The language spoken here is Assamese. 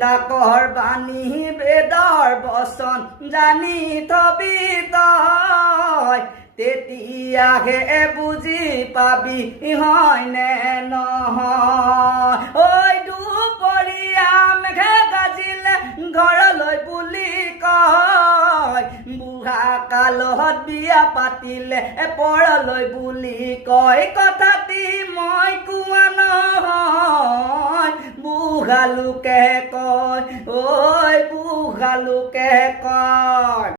ডাকৰ বাণী বেদৰ বচন জানি থবি তই তেতিয়াহে বুজি পাবি হয়নে নহয় ঐ দুপৰীয়া মেঘে গাজিলে ঘৰলৈ বুলি কয় বুঢ়া কালত বিয়া পাতিলে পৰলৈ বুলি কয় কথাটি মই কোৱা নহয় বুঢ়া লোকে কয় ঐ বুঢ়া লোকে কয়।